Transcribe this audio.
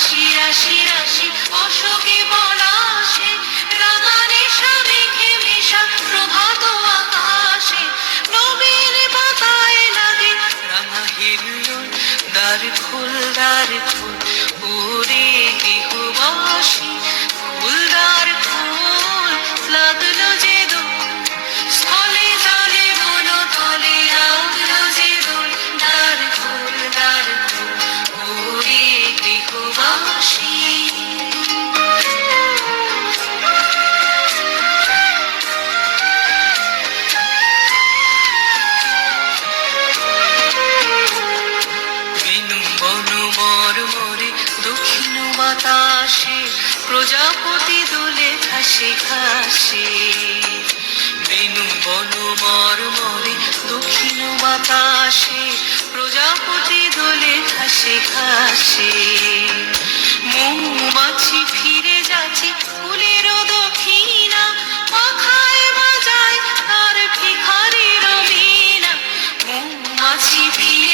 রাশি রাশি রাশি অশোকে পলাশে রাঙা নেশা মেঘে মেশা প্রভাত আকাশে নবীন পাতায় লাগে রাঙা হিল্লোল। দ্বার খোল দ্বার খোল ওরে গৃহবাসী, খোল দ্বার খোল লাগলো যে দোল, স্থলে জলে বন তলে লাগলো যে দোল। দ্বার খোল ওরে গৃহবাসী। দক্ষিণ বাতাসে প্রজাপতি দোলে ঘাসে ঘাসে, বেনু বন মরমরে দক্ষিণ বাতাসে প্রজাপতি দোলে ঘাসে ঘাসে। মৌমাছি ফিরে যাচ্ছে ফুলের দক্ষিণা, পাখায় বাজায় তার ভিখারির বীণা। মৌমাছি ফিরে